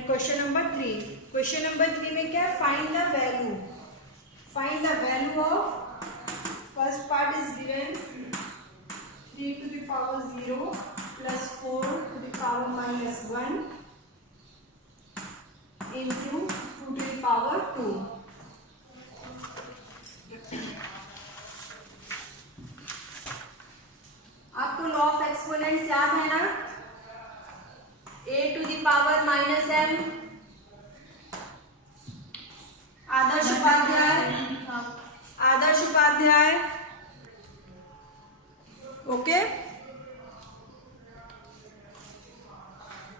And question number 3, question number 3 में क्या है, find the value of, first part is given 3 to the power 0 plus 4 to the power minus 1 into 2 to the power 2. आपको law of exponents याद है ना, a to the power minus m, Adarsh Upadhyay, okay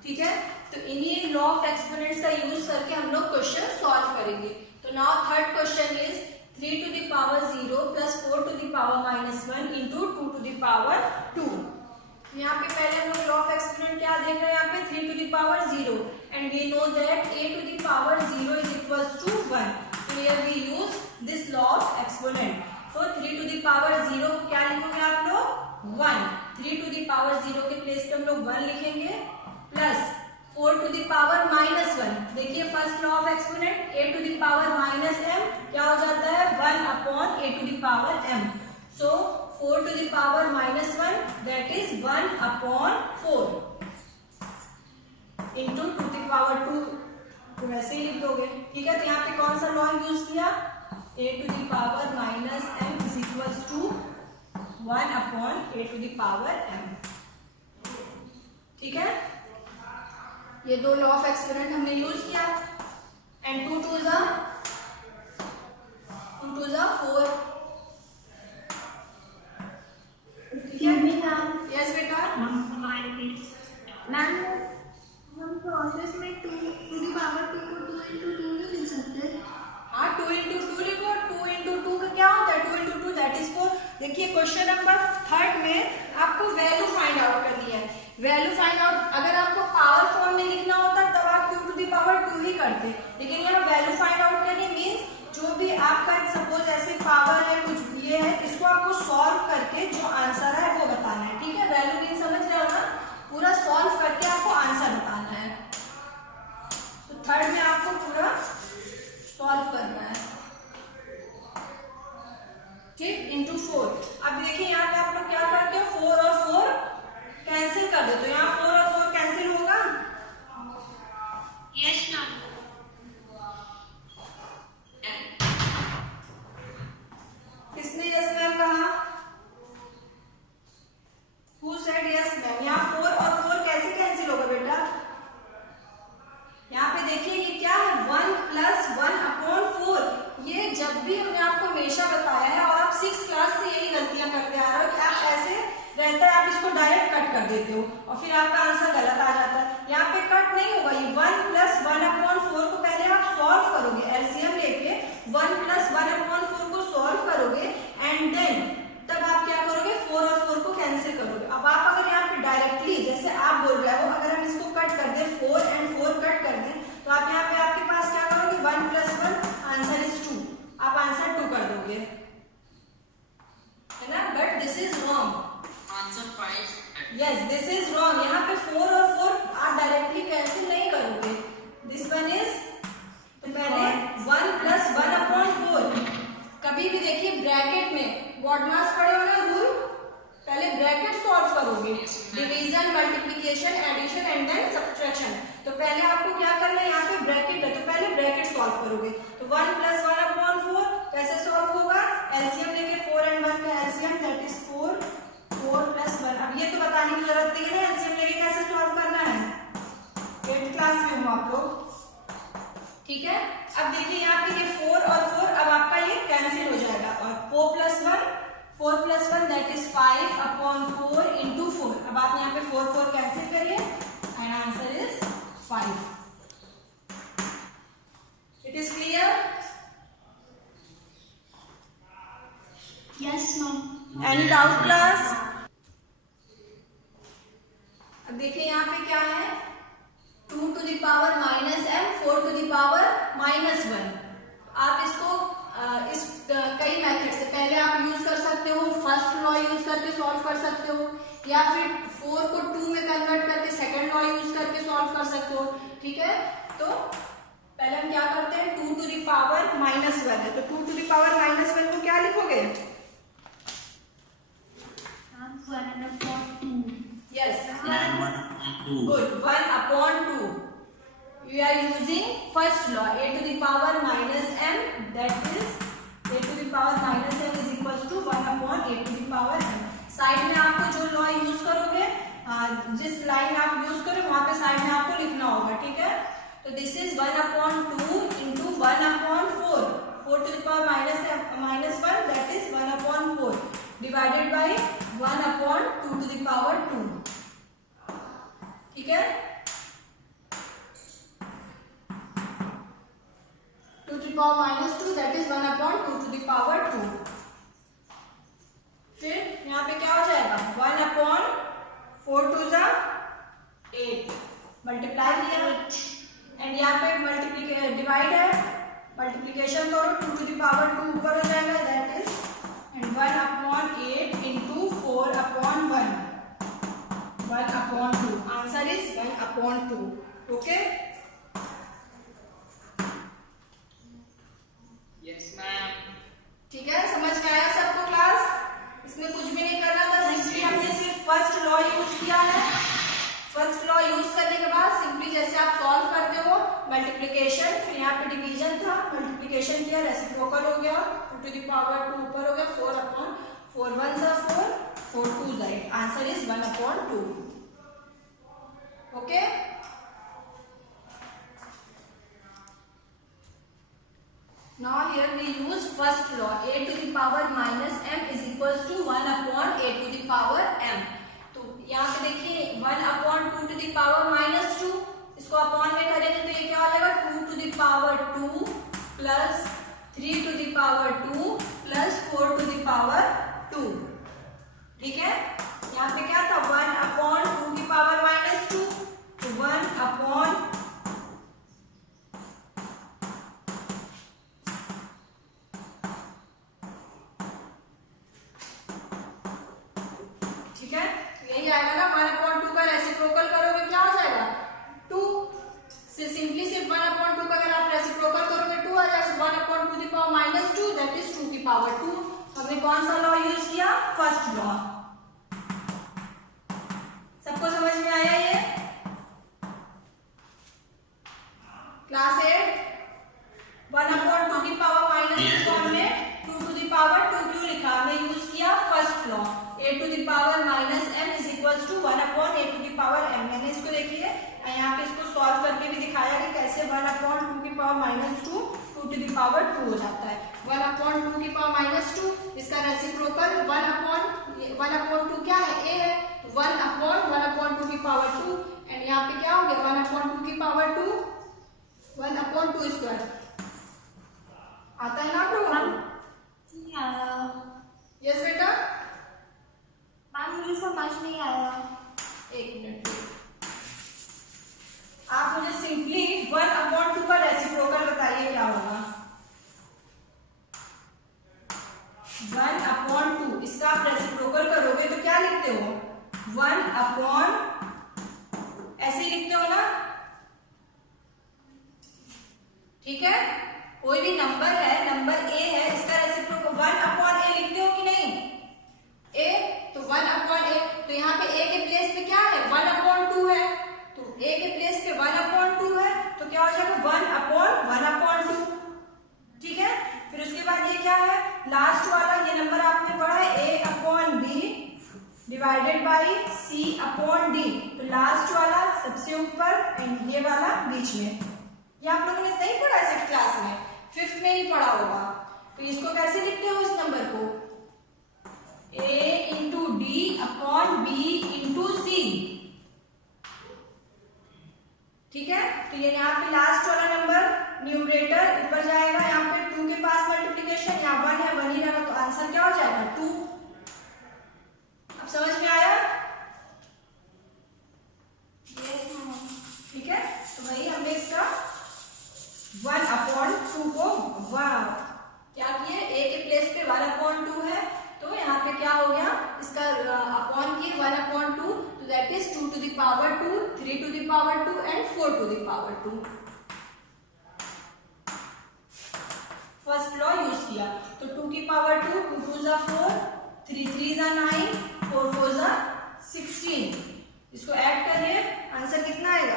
ठीक है। तो इन्हीं लॉ ऑफ एक्सपोनेंट्स का use करके हम लोग क्वेश्चन सॉल्व करेंगे। तो now third question is 3 to the power 0 plus 4 to the power minus 1 into 2 to the power 2। यहाँ पे पहले हम लोग लॉ ऑफ एक्सपोनेंट क्या देख रहे हैं, यहाँ पे 3 to the power 0 and we know that a to the power 0 is equals to 1। So here we use this law of exponent। So 3 to the power 0 क्या लिखोगे आप लोग 1, 3 to the power 0 के प्लेस पे हम लोग 1 लिखेंगे, plus 4 to the power minus 1। देखिए first law of exponent a to the power minus m क्या हो जाता है 1 upon a to the power m। So 4 to the power minus 1 that is 1 upon 4 into 2 to the power 2, तो वैसे ही लिख दोगे, ठीक है। तो यहाँ पे कौन सा लॉ यूज किया, a to the power minus m is equals to 1 upon a to the power m, ठीक है। ये दो लॉ ऑफ एक्सपोनेंट हमने यूज किया एंड 2 2 जा 4, ठीक है। यस बेटा, मैम हम प्रोसेस में 2 to the power 2 को 2 into 2 नहीं लिख सकते? हाँ 2 into 2 लिखो, 2 into 2 का क्या होता है 2 into 2 दैट इज 4। देखिए क्वेश्चन नंबर 3 में आपको वैल्यू फाइंड आउट करनी है। वैल्यू फाइंड आउट अगर आपको पावर फॉर्म में लिखना होता तब आप 2 to the power 2 ही करते, लेकिन यहाँ वैल्यू फाइंड आउट करनी मीन्स जो भी आपका सपोज ऐसे पावर है कुछ ये है, इसको आपको सॉल्व करके जो आंसर है वो बताना है, ठीक है। वैल्यू मीन समझ रहे हो ना, पूरा सॉल्व करके आपको आंसर बताना है। तो थर्ड में आपको पूरा सॉल्व करना है, ठीक, इंटू 4। अब देखिए यहाँ पे आप लोग क्या करते हो, 4 और 4 कैंसिल कर दो, तो यहाँ 4 और 4 कैंसिल होगा। Yes ma'am. किसने यस मैम कहा, हु सेड यस मैम। यहाँ 4 और 4 कैसे कैंसिल होगा बेटा, यहाँ पे देखिए ये क्या है 1 plus 1 upon 4। ये जब भी हमने आपको हमेशा बताया है और आप 6th क्लास से यही गलतियां करते आ रहे हो कि आप ऐसे रहता है आप इसको डायरेक्ट कट कर देते हो और फिर आपका आंसर गलत आ जाता है। यहाँ पे कट नहीं होगा, ये 1 plus 1 upon 4 को पहले आप सॉल्व करोगे, एलसीएम लेके 1 plus 1 upon 4 को सॉल्व करोगे एंड देन तब आप क्या करोगे 4 और 4 को कैंसिल करोगे। अब आप अगर यहाँ पे डायरेक्टली जैसे आप बोल रहे हो अगर हम इसको कट कर दे 4 and 4 कट कर दें तो आप यहाँ पे आपके पास क्या करोगे 1 plus 1 आंसर इज 2, आप आंसर 2 कर दोगे, है ना। But this is wrong, answer 5। Yes this is wrong. यहाँ पे 4 और 4 आप डायरेक्टली कैंसिल नहीं करोगे, दिस वन इज तो पहले 1 plus 1 upon 4। कभी भी देखिए ब्रैकेट में बॉडमास पढ़े हो ना रूल, पहले ब्रैकेट सॉल्व करोगे, division multiplication addition and then subtraction. तो पहले आपको क्या करना है, यहाँ पे ब्रैकेट है तो पहले ब्रैकेट सॉल्व करोगे। तो 1 plus 1 upon 4 कैसे सॉल्व होगा, एलसीएम लेके 4 and 1 का एलसीएम दैट इज 4, 4 plus 1। अब ये तो बताने की जरूरत नहीं है ना एलसीएम लेके कैसे सॉल्व करना है, 8th क्लास में हो आप लोग, ठीक है। अब देखिए यहाँ पे ये 4 और 4 अब आपका ये कैंसिल हो जाएगा और 4 plus 1 that is 5 upon 4 into 4। अब आप यहाँ पे 4 4 कैंसिल करिए and answer is 5। It is clear, yes ma'am. Any doubt class. अब देखिए यहाँ पे क्या है 2 to the power minus m 4 to the power minus 1। आप इसको इस कई मेथड से पहले आप यूज कर सकते हो, फर्स्ट लॉ यूज करके सॉल्व कर सकते हो या फिर 4 को 2 में कन्वर्ट करके सेकंड लॉ यूज करके सॉल्व कर सकते हो, ठीक है। तो पहले हम क्या करते हैं, 2 to the power -1 है, तो 2 to the power -1 को क्या लिखोगे? 1/2. Yes, good. 1/2. We are using first law, a to the power -m, that is a to the power -m is equals to 1/a to the power m. Side में आपको जो law use करोगे, जिस line आप use करोगे वहां पे side में आपको लिखना होगा, ठीक है? तो this is 1/2 into 1/4, 4 to the power -1, that is 1/4 divided by 1/2 to the power 2, ठीक है? 2 to the power -2, that is 1/2 to the power 2. फिर यहाँ पे क्या हो जाएगा, 1/4 to the 8 मल्टीप्लाई किया, एंड यहाँ पे डिवाइड है, मल्टीप्लीकेशन करो, 2 to the power 2 ऊपर हो जाएगा, that is and 1/8 into 4/1, 1/2, answer is 1/2, okay? Yes ma'am. ठीक है, समझ में आया सबको क्लास? इसमें कुछ भी नहीं करना था, सिंपली हमने सिर्फ फर्स्ट लॉ यूज किया है। फर्स्ट लॉ यूज करने के बाद सिंपली जैसे आप सॉल्व करते हो, मल्टीप्लिकेशन, फिर यहाँ पे डिवीजन था, मल्टीप्लिकेशन किया, रेसिप्रोकल हो गया, 2 to the power 2 ऊपर हो गया, 4/4, 1 सा 4, 4 2 सा 8, answer is 1/2, okay? Now here we use first law, a to the power -m is equals to 1/a to the power m. तो यहाँ पे देखिए 1/2 to the power -2, इसको अपॉन में करेंगे तो ये क्या हो जाएगा, 2 to the power 2 plus 3 to the power 2 plus 4 to the power 2, ठीक है? यहाँ पे क्या था, 1/2 की पावर -2, तो 1/, ठीक है? यही आएगा ना, 1/2 का रेसिप्रोकल करोगे क्या हो जाएगा, 2, सिंपली सिर्फ 1/2 का अगर आप रेसिप्रोकल करोगे 2 आ जाएगा, 1/2 to the power -2, that is 2 की पावर 2। हमने कौन सा लॉ यूज किया, फर्स्ट लॉ। सबको समझ में आया ये? क्लास 8 1/2 की पावर -2 को हमने 2 to the power 2 क्यों लिखा, हमने यूज किया first law, a to the power -m is equals to 1/a to the power m। मैंने इसको देखिए यहाँ पे इसको सॉल्व करके भी दिखाया कि कैसे 1/2 की पावर -2 2 to the power 2 हो जाता है। 1/2 की पावर -2, इसका रेसिप्रोकल 1/2 क्या है, a है, 1/2 की पावर 2, एंड यहाँ पे क्या हो गया, 1/2 की पावर 2, 1/2 स्क्वायर आता है ना आप लोगों को? नहीं आया यस बेटा, मैम, मुझे समझ नहीं आया। एक मिनट, आप मुझे सिंपली 1/2 का रेसिप्रोकल बताइए क्या होगा। 1/2 इसका आप रेसिप्रोकल करोगे तो क्या लिखते हो, 1/, ऐसे ही लिखते हो ना, ठीक है? कोई भी नंबर है, नंबर a है, इसका रेसिप्रोकल 1/a लिखते हो कि नहीं, a, तो 1/a, तो यहाँ पे a के प्लेस पे क्या है, 1/2 है, तो a के प्लेस पे 1/2 है, तो क्या हो जाएगा 1/1/2, ठीक है? फिर उसके बाद ये क्या है, लास्ट वाला ये नंबर आपने पढ़ा है a/b डिवाइडेड बाई c/d, तो लास्ट वाला सबसे ऊपर एंड ये वाला बीच में। ये आप लोगों ने नहीं पढ़ा है 6th क्लास में, 5th में ही पढ़ा होगा। तो इसको कैसे लिखते हो इस नंबर को, a into d/b into c, ठीक है? तो ये यहाँ पे लास्ट वाला नंबर न्यूमरेटर ऊपर जाएगा, यहाँ पे 2 के पास मल्टीप्लिकेशन, यहाँ 1 है, 1 ही रहेगा, तो आंसर क्या हो जाएगा, 2। अब समझ में आया? ठीक है, तो वही हमने इसका 1/2 को क्या किए, a के प्लेस पे 1/2 है, तो यहाँ पे क्या हो गया, इसका अपॉन किए 1/2, तो that is 2 to the power 2, 3 to the power 2 and 4 to the power 2। First law use किया। तो 2 की पावर 2, 2 2 जा 4, 3 3 जा 9, 4 4 जा 16। इसको ऐड करिए, आंसर कितना आएगा?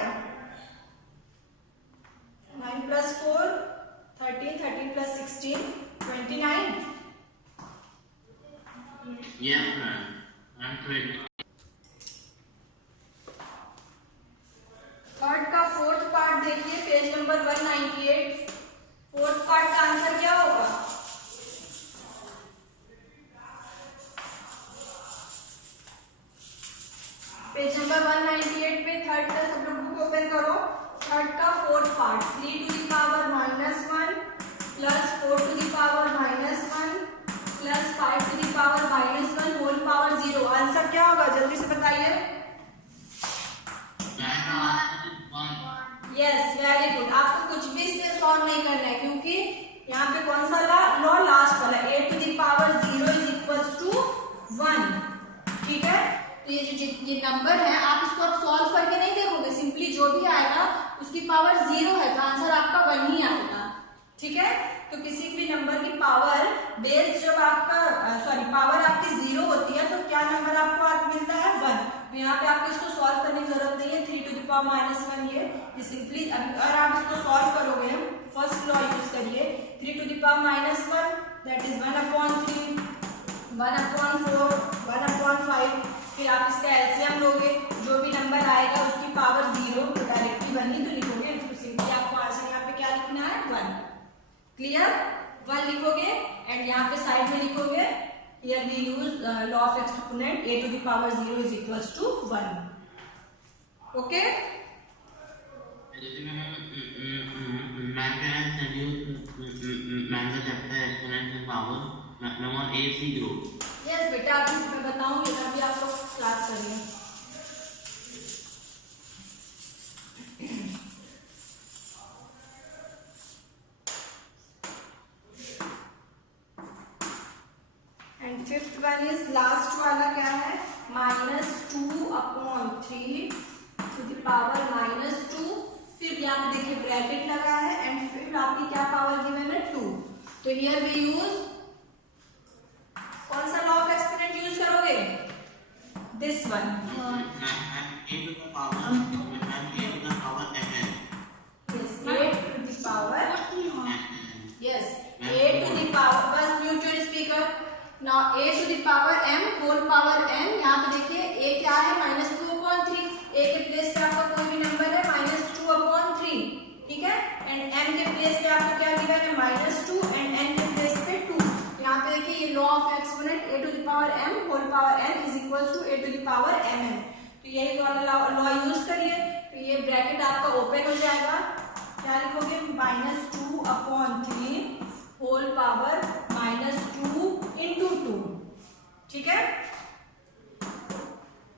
9 plus 4 13, 13 plus 16 29। Yes, ma'am. I'm correct. Third का फोर्थ पार्ट देखिए, पेज नंबर 198। फोर्थ पार्ट का आंसर क्या होगा? पेज नंबर 198 पे थर्ड का सब लोग बुक ओपन करो। थर्ड का fourth part 3 to the power -1 plus 4 to the power -1 plus 5 to the power -1 whole power 0। Answer क्या होगा जल्दी से बताइए। Yes, very good. आपको कुछ भी इससे सॉल्व नहीं करना है, क्योंकि यहाँ पे कौन सा लॉ लास्ट वाला, a to the power 0 is equals to 1। ठीक है, तो ये नंबर है, आप इसको अब सॉल्व करके नहीं देखोगे, सिंपली जो भी आएगा उसकी पावर 0 है तो आंसर आपका 1 ही आएगा। ठीक है, तो किसी भी नंबर की पावर बेस जब आपका पावर आपकी 0 होती है तो क्या नंबर आपको मिलता है? 1। तो यहाँ पे आपको इसको सॉल्व करने की जरूरत नहीं है। 3 टू द पावर -1 ये सिंपली, अगर आप इसको सॉल्व करोगे, फर्स्ट लॉ यूज करिए, 3 to the power -1 that is 1/3, 1/4, 1/5। फिर आप इसका एलसीएम लोगे, जो भी नंबर आएगा उसकी पावर 0 तो डायरेक्टली 1 ही तो लिखोगे। तो सिंपली आपको आंसर यहाँ पे क्या लिखना है? 1। क्लियर? 1 लिखोगे एंड यहाँ पे साइड में लिखोगे here we use law of exponent, a to the power 0 is equals to 1. Okay? Ma'am, can I tell you, ma'am, the chapter exponential power, number A 0. Yes, बेटा अभी मैं बताऊंगी, अभी आप लोग क्लास करिए। And fifth one is last वाला, क्या है? -2/3 टू द पावर -2। फिर यहाँ पे देखिए ब्रैकेट लगा है एंड फिर आपकी क्या पावर गिवन है? 2। तो हियर वी यूज कौन सा लॉ ऑफ एक्सपोनेंट यूज करोगे? This one. A to the power mn. Yes, a to the power. Yes, a to the power, बस mutual speaker. Now a to the power m whole power n। यहाँ पे देखिए a क्या है? -2/3। a के place पे आपका कोई भी नंबर है -2/3। ठीक है, एंड m के प्लेस पे आपको क्या गिवन है? -2 एंड n के प्लेस पे 2। यहाँ पे देखिए ये law of exponent a to the power m whole power n is equals to a to the power mn। तो यही वाला लॉ यूज करिए। तो ये ब्रैकेट आपका ओपन हो जाएगा, क्या लिखोगे? -2/3 होल पावर -2 into 2। ठीक है,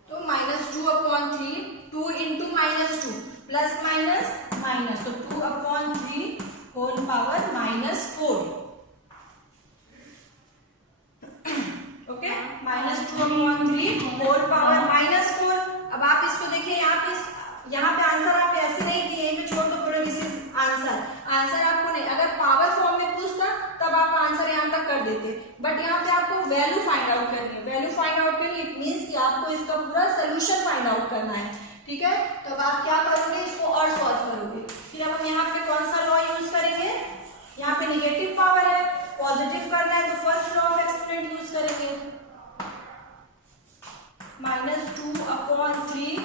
तो -2/3 2 into -2 प्लस माइनस माइनस, तो 2/3 whole power -4। Okay, -2/3 whole power -4। अब आप इसको देखिए, यहाँ पे आंसर आप ऐसे नहीं कि यहीं पे छोड़ दो पूरा आंसर आपको नहीं, अगर पावर फॉर्म में पूछता तब आप आंसर यहाँ तक कर देते, बट यहाँ पे आपको वैल्यू फाइंड आउट करनी है। वैल्यू फाइंड आउट के लिए इट मींस कि आपको इसका पूरा सोल्यूशन फाइंड आउट करना है। ठीक है, तो अब आप क्या करोगे? इसको और सॉल्व करोगे। फिर अब हम यहाँ पे कौन सा लॉ यूज करेंगे? यहाँ पे नेगेटिव पावर है, पॉजिटिव करना है तो first law of exponent use करेंगे। -2/3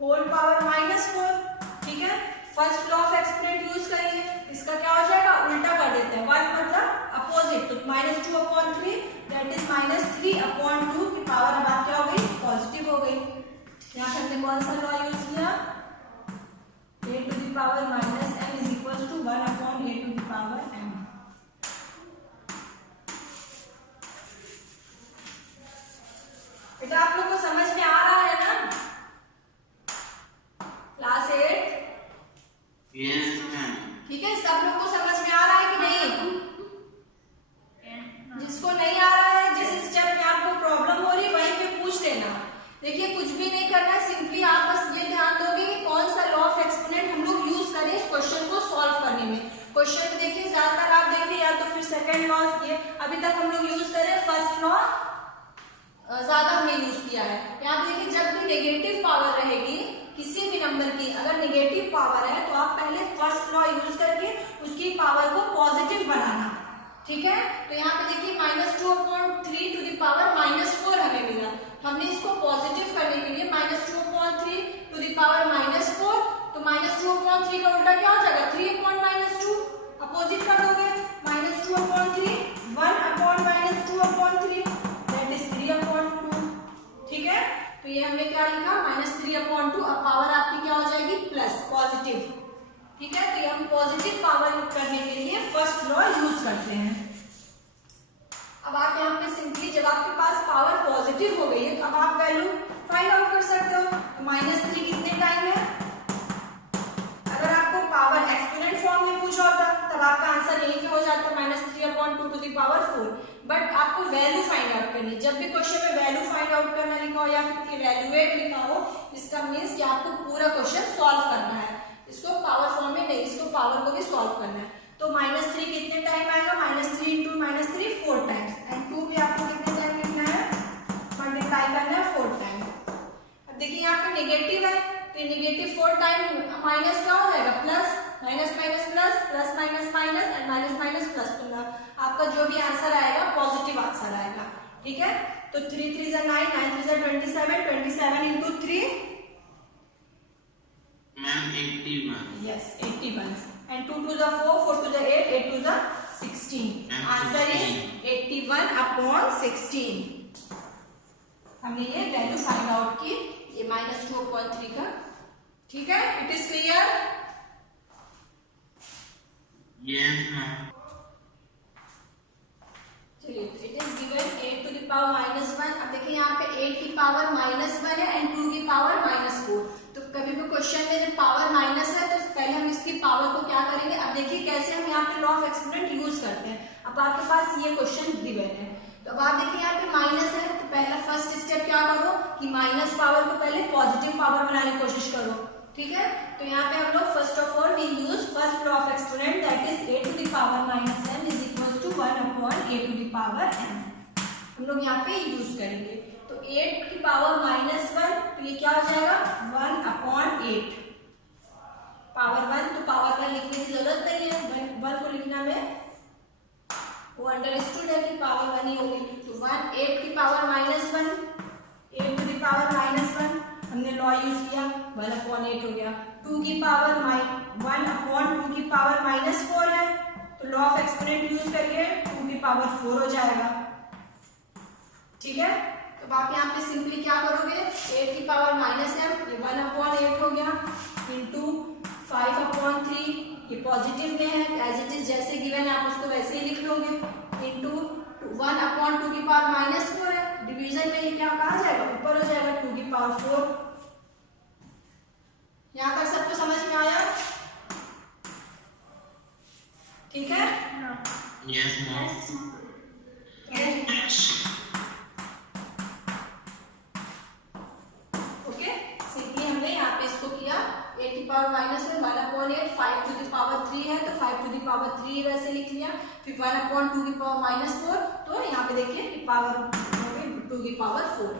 होल पावर -4। ठीक है, first law of exponent use करेंगे। इसका क्या हो जाएगा? उल्टा कर देते हैं, 1 मतलब अपोजिट, तो -2/3 दैट इज -3/2 की पावर अब आप क्या हो गई? पॉजिटिव हो गई। यहाँ पे हमने कौन सा लॉ यूज किया? a to the power -m is equals to 1/a to the power m। बेटा आप लोग को समझ में आ रहा है ना? क्लास 8? Yes, ma'am. ठीक है, सब लोग को समझ में आ रहा है कि नहीं? जिसको नहीं आ रहा है, जिस स्टेप में आपको प्रॉब्लम हो रही है वहीं पे पूछ लेना। देखिए कुछ भी नहीं करना, सिंपली आप बस ये ध्यान दोगे कि कौन सा लॉ ऑफ एक्सपोनेंट हम लोग यूज करें इस क्वेश्चन को सॉल्व करने में। क्वेश्चन देखिए, ज्यादातर आप देखिए या तो फिर ठीक है। तो यहाँ पे देखिए -2/3 टू द पावर -4 हमें मिला। हमने इसको पॉजिटिव करने के लिए -2/3 टू द पावर -4, तो -2/3 का उल्टा क्या हो जाएगा 3/-2, अपोजिट कर दोगे -2/3 1/-2/3 दैट इज 3/2। ठीक है, तो ये हमने क्या लिखा -3/2। अब पावर आपकी क्या हो जाएगी प्लस पॉजिटिव। ठीक है, तो ये हम पॉजिटिव पावर करने के लिए फर्स्ट लॉ यूज करते हैं। अब आप यहाँ पे सिंपली जब आपके पास पावर पॉजिटिव हो गई है तो अब आप वैल्यू फाइंड आउट कर सकते हो। तो -3 कितने टाइम है, अगर आपको पावर एक्सपोनेंट फॉर्म में पूछा होता तब आपका आंसर यही हो जाता -3/2 टू द पावर 4। बट आपको वैल्यू फाइंड आउट करनी, जब भी क्वेश्चन में वैल्यू फाइंड आउट करना लिखा हो या फिर इवैल्यूएट लिखा हो, इसका मीन्स कि आपको पूरा क्वेश्चन सॉल्व करना है, इसको पावर फॉर्म में नहीं, इसको पावर को भी सॉल्व करना है। तो -3 कितने टाइम आएगा, -3 इंटू -3 4 टाइम्स, एंड 2 भी आपको कितने टाइम लिखना है, मल्टीप्लाई करना है 4 टाइम। अब देखिए यहाँ पे नेगेटिव है तो नेगेटिव 4 टाइम माइनस क्या हो जाएगा plus, minus minus plus, plus minus minus and minus minus plus, तो आपका जो भी आंसर आएगा पॉजिटिव आंसर आएगा। ठीक है, तो 3 3 9 9 3 27, 27 into 3 ma'am 81। Yes, 81. And 2 to the 4, 4 to the 8, 8 to the 16. Answer is 81/16. हमने ये वैल्यू फाइंड आउट की, ये -2/3 का। ठीक है, it is clear? Yes ma'am. चलिए, it is given 8 to the power -1। अब देखिए यहाँ पे 8 की पावर -1 है एंड 2 की पावर -4। तो कभी भी क्वेश्चन में जब पावर माइनस है तो पहले हम इसकी पावर को क्या करेंगे। अब देखिए कैसे हम यहाँ पे लॉ ऑफ एक्सपोनेंट यूज करते हैं। अब आपके पास ये क्वेश्चन गिवन है, तो अब आप देखिए यहाँ पे माइनस है, तो पहला फर्स्ट स्टेप क्या करो कि माइनस पावर को पहले पॉजिटिव पावर बनाने की कोशिश करो। ठीक है, तो यहाँ पे हम लोग first of all we use first law of exponent that is a to the power -m is equal to 1/a to the power m। हम लोग यहाँ पे यूज करेंगे। तो 8 की पावर -1, तो ये क्या हो जाएगा 1/8 पावर 1, तो पावर 1 लिखने की जरूरत नहीं है, 1 को लिखना में वो अंडरस्टूड है कि पावर 1 ही होगी। तो 8 की पावर -1, 8 टू द पावर -1 हमने लॉ यूज किया, 1/8 हो गया। 2 की पावर 1/2 की पावर -4 है, तो लॉ ऑफ एक्सपोनेंट यूज करिए, 2 की पावर 4 हो जाएगा। ठीक है, तो आप यहाँ पे सिंपली क्या करोगे, 8 की पावर -m, ये 1/8 हो गया, इंटू 5/3, ये पॉजिटिव में है, एज इट इज जैसे गिवन है आप उसको वैसे ही लिख लोगे, इंटू 1/2 की पावर -4 है, डिवीजन में ये क्या कहा जाएगा ऊपर हो जाएगा 2 की पावर 4। यहाँ तक सबको समझ में आया? ठीक है, यस मैम। ओके, सिंपली हमने यहाँ पे इसको किया, 8 की पावर -1, 1/8, 5 टू द पावर 3 है तो 5 टू द पावर 3 वैसे लिख लिया, फिर 1/2 की पावर -4, तो यहाँ पे देखिए पावर 2 की पावर 4।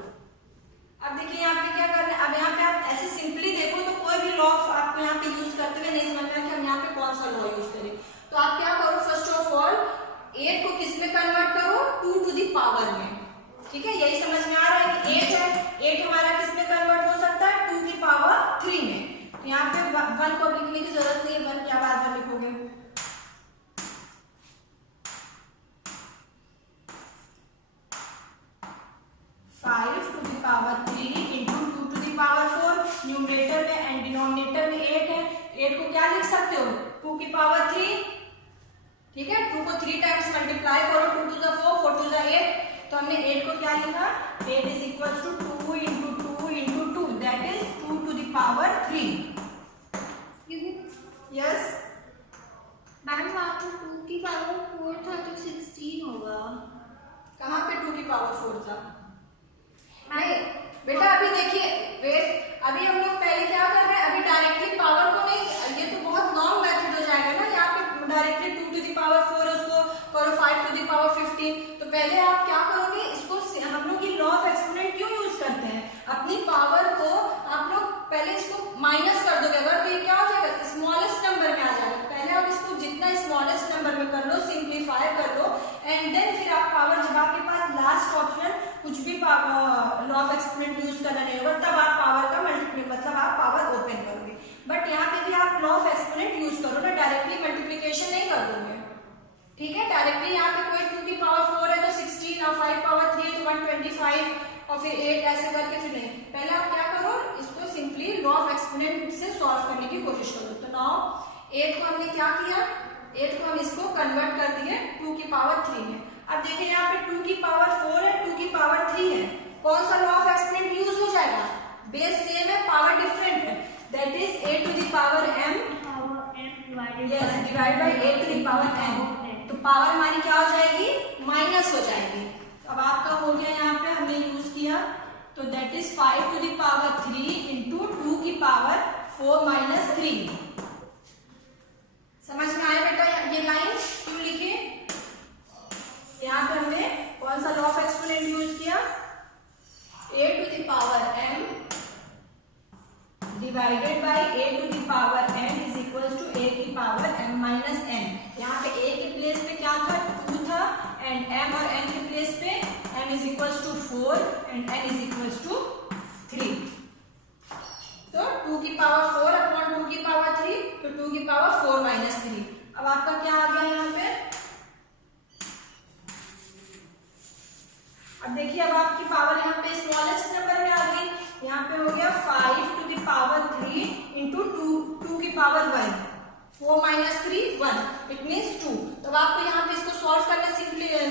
अब देखिए यहाँ पे क्या कर रहे हैं, अब यहाँ पे आप ऐसे सिंपली देखो तो कोई भी लॉ आपको यहाँ पे यूज करते हुए नहीं समझ में आया कि हम यहाँ पे कौन सा लॉ यूज करें। तो आप क्या करो, फर्स्ट ऑफ ऑल 8 को किस में कन्वर्ट करो, 2 टू द पावर में। ठीक है, यही समझ में आ रहा है कि 8 है, 8 हमारा किस में कन्वर्ट हो सकता है 2 की पावर 3 में। तो यहाँ पे 1 को लिखने की जरूरत नहीं है, 1 क्या बार बार लिखोगे। Power 3 into 2 to the power 4, numerator में एंड डिनोमिनेटर में 8 है, 8 को क्या लिख सकते हो 2 की पावर 3। ठीक है, 2 को 3 टाइम्स मल्टीप्लाई करो, 2 टू द 4, 4 टू द 8, तो हमने 8 को क्या लिखा, 8 is equal to 2 into 2 into 2 that is 2 to the power 3। Yes ma'am वहाँ पर 2 की पावर 4 था तो 16 होगा। कहाँ पे 2 की पावर 4 था? नहीं बेटा, अभी देखिए वेट, अभी हम लोग पहले क्या कर रहे हैं, अभी डायरेक्टली पावर को नहीं, ये तो बहुत लॉन्ग मेथड हो जाएगा ना, यहाँ पे डायरेक्टली 2 टू द पावर 4 उसको करो 5 टू द पावर 15। तो पहले आप क्या करोगे, इसको हम लोग की लॉ ऑफ एक्सपोनेंट क्यों यूज करते हैं, अपनी पावर को आप लोग पहले इसको माइनस कर दोगे अगर, तो ये क्या हो जाएगा स्मॉलेस्ट नंबर में आ जाएगा। पहले आप इसको जितना स्मॉलेस्ट नंबर में कर लो, सिंप्लीफाई कर लो, लॉ ऑफ एक्सपोनेंट यूज करना नहीं होगा, तब आप पावर का मतलब आप पावर ओपन करोगे। बट यहाँ पे भी आप लॉ ऑफ एक्सपोनेंट यूज करो ना, डायरेक्टली मल्टीप्लीकेशन नहीं कर दोगे, ठीक है। डायरेक्टली यहाँ पे कोई 2 की पावर 4 है तो 16 और 5 पावर 3 है तो 125 और फिर 8 ऐसे करके फिर नहीं। पहले आप क्या करो, इसको सिंपली लॉ ऑफ एक्सपोनेंट से सॉल्व करने की कोशिश करो। तो नाउ 8 को हमने क्या किया, 8 को हम इसको कन्वर्ट कर दिए 2 की पावर 3 में। अब देखिए यहाँ पे 2 की पावर 4 है, 2 की पावर 3 है, कौन सा लॉ ऑफ एक्सपोनेंट यूज हो जाएगा, बेस सेम है पावर डिफरेंट है, that is a to the power m divide by a to the power m। तो पावर हमारी क्या हो जाएगी, माइनस हो जाएगी। अब आपका हो गया यहाँ पे हमने यूज किया, तो that is 5 to the power 3 into 2 की पावर 4 माइनस 3। समझ में आया बेटा ये लाइन क्यों लिखी, यहाँ पे हमने कौन सा लॉ ऑफ एक्सपोनेंट यूज किया, a to the power m divided by a to the power n is equals to a की पावर m माइनस n। यहाँ पे a के प्लेस पे क्या था, 2 था, एंड m और n के प्लेस पे m is equals to 4 and n is equals to 3। तो 2 की पावर 4 अपॉन 2 की पावर 3, तो 2 की पावर 4 माइनस 3। अब आपका क्या आ गया यहाँ पे, अब देखिए अब आपकी पावर यहाँ पे स्मॉलेस्ट नंबर में आ गई, यहाँ पे हो गया 5 टू द पावर 3 इंटू 2 की पावर 1, 4 माइनस 3 1, इट मीन्स 2। तो आपको यहाँ पे इसको सॉल्व करना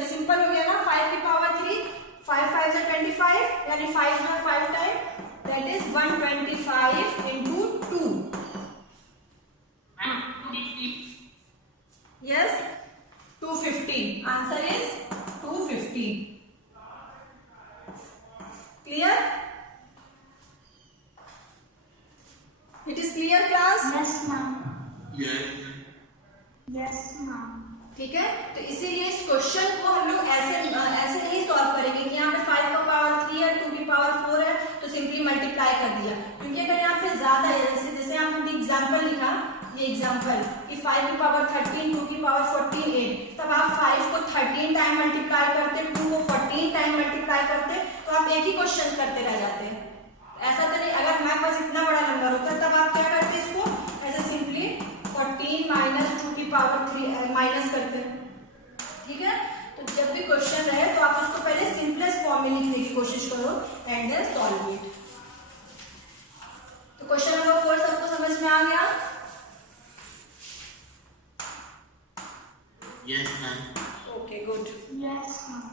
सिंपल हो गया ना, 5 की पावर 3, 5 5 से 25 यानी 5 में 5 time, that is 125 into 2। Yes 250, answer is 250। Clear, it is clear class, Yes, ma'am. Yes. Yes, ma'am. ठीक है। तो इसीलिए इस क्वेश्चन को हम लोग ऐसे नहीं सॉल्व करेंगे कि यहाँ पे 5 का पावर 3 है, 2 की पावर 4 है तो सिंपली मल्टीप्लाई कर दिया, क्योंकि अगर यहाँ पे ज्यादा है, जैसे आपने एग्जांपल लिखा, ये एग्जांपल कि 5 की पावर 13, 2 की पावर 14 8, तब आप 5 को 13 टाइम मल्टीप्लाई करते, 2 को 14 टाइम मल्टीप्लाई करते, तो आप एक ही क्वेश्चन करते रह जाते हैं। ऐसा तो नहीं, अगर हमारे पास इतना बड़ा नंबर होता तब आप क्या करते, इसको ऐसे सिंपली 14 माइनस 2 की पावर 3 माइनस करते हैं, ठीक है। तो जब भी क्वेश्चन रहे तो आप उसको पहले सिंपलेस्ट फॉर्म में लिखने की कोशिश करो एंड देन सॉल्व इट। तो क्वेश्चन नंबर 4 सबको समझ में आ गया, Yes, ma'am. Okay good. Yes, ma'am.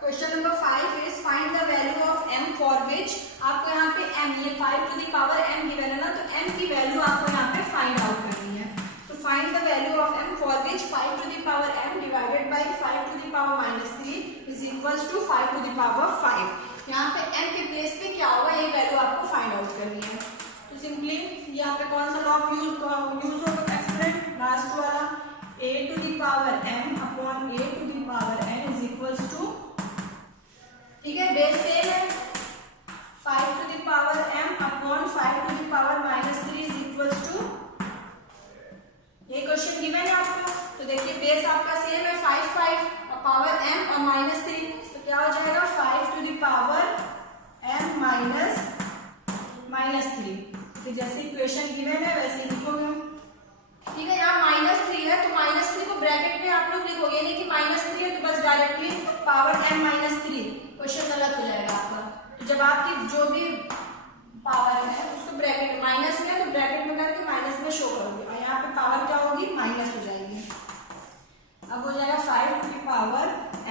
Question number 5 is find the value of m for which, आपको यहाँ पे m, ये 5 to the power m given है ना, तो m की वैल्यू आपको यहाँ पे फाइंड आउट करनी है। तो find the value of m for which 5 to the power m divided by 5 to the power minus 3 is equals to 5 to the power 5। यहाँ पे m के प्लेस पे क्या होगा, ये वैल्यू आपको फाइंड आउट करनी है। तो सिंपली यहाँ पे कौन सा लॉ ऑफ यूज होगा, एक्सपोनेंट लास्ट वाला, a to the power m upon a to the power n is equals to, ठीक है, बेस सेम है, 5 to the power m upon 5 to the power minus 3 is equals to, ये question given है आपको। तो देखिए base आपका same है 5 5 और पावर m और माइनस 3, तो क्या हो जाएगा 5 to the power m minus 3। फिर जैसे इक्वेशन गिवन है वैसे लिखोगे, ठीक है। यहाँ माइनस 3 है तो माइनस 3 को ब्रैकेट में आप लोग लिखोगे, नहीं कि माइनस 3 है तो बस directly power m minus 3, question गलत हो जाएगा आपका। तो जब आपकी जो भी पावर है उसको ब्रैकेट माइनस में, तो ब्रैकेट में करके माइनस में शो करोगे, और यहाँ पे पावर क्या होगी, माइनस हो जाएगी। अब हो जाएगा 5 to the power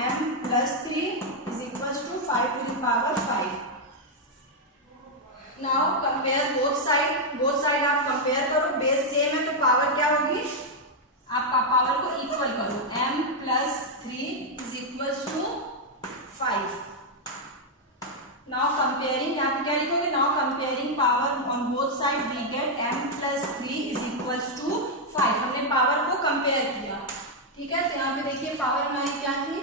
m plus 3 is equals to 5 to the power 5। Now compare both side आप कंपेयर करो, बेस सेम है तो पावर क्या होगी, आप पावर को इक्वल करो, m plus 3 is equals to 5। Now comparing, यहाँ पे क्या लिखोगे, now comparing power on both side we get m plus 3 is equals to 5। हमने पावर को कंपेयर किया, ठीक है। तो यहाँ पे देखिए पावर हमारी क्या थी,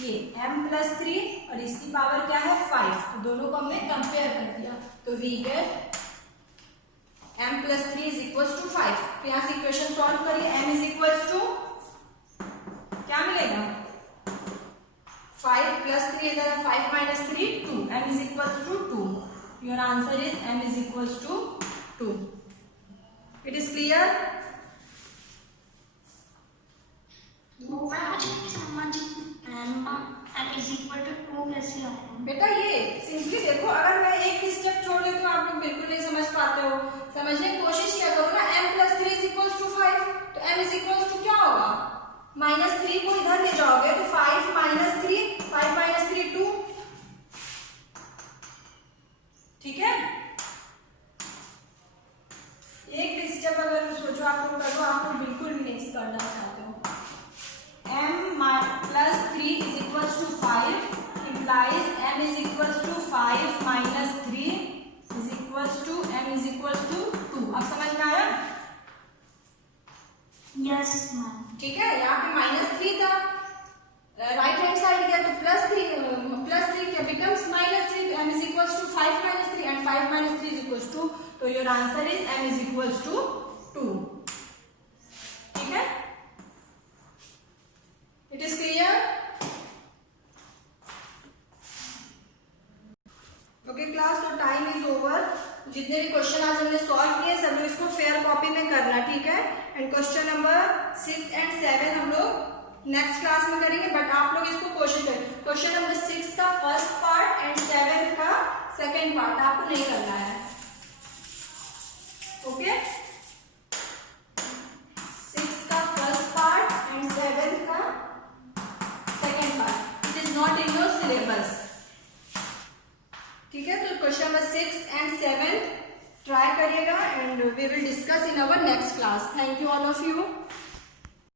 ये m प्लस 3 और इसकी पावर क्या है 5, तो दोनों को हमने कंपेयर कर दिया, तो we get m plus 3 is equals to 5। तो यहाँ से इक्वेशन सॉल्व करिए, m इज इक्वल्स टू क्या मिलेगा, 5 plus 3 इधर 5 minus 3 2. M is equals to 2. Your answer is M is equals to 2. It is clear? मुझे समझ M is equal to 2 कैसे आया? बेटा ये सिंपली देखो, अगर मैं एक स्टेप छोड़ देती हूँ आप लोग बिल्कुल नहीं समझ पाते हो, समझने की कोशिश क्या करो ना। m plus 3 is equals to 5, तो m is equals to क्या होगा, -3 को इधर ले जाओगे तो 5 minus 3 2, ठीक है। एक स्टेप अगर सोचो आप लोग करो, आप लोग बिल्कुल भी नहीं करना चाहते हो। m plus 3 is equals to 5 implies m is equals to 5 minus 3 is equals to m is equals to 2. अब समझ में आया? Yes ma'am. ठीक है, यहाँ पे -3 था, राइट हैंड साइड गया तो +3 क्या becomes -3, तो m is equals to 5 minus 3 and 5 minus 3 is equals to, तो your answer is m is equals to 2. ठीक है, it is clear? Okay class, तो टाइम इज ओवर। जितने भी क्वेश्चन आज हमने सॉल्व किए सब लोग इसको फेयर कॉपी में करना, ठीक है। एंड क्वेश्चन नंबर 6 and 7 हम लोग नेक्स्ट क्लास में करेंगे, बट आप लोग इसको कोशिश करें। क्वेश्चन नंबर 6 का फर्स्ट पार्ट एंड 7 का सेकंड पार्ट आपको नहीं करना है, ओके। 6 का फर्स्ट पार्ट एंड 7 का second part, it is not in your syllabus, ठीक है। तो क्वेश्चन नंबर 6 and 7 ट्राई करिएगा and we will discuss in our next class. Thank you all of you.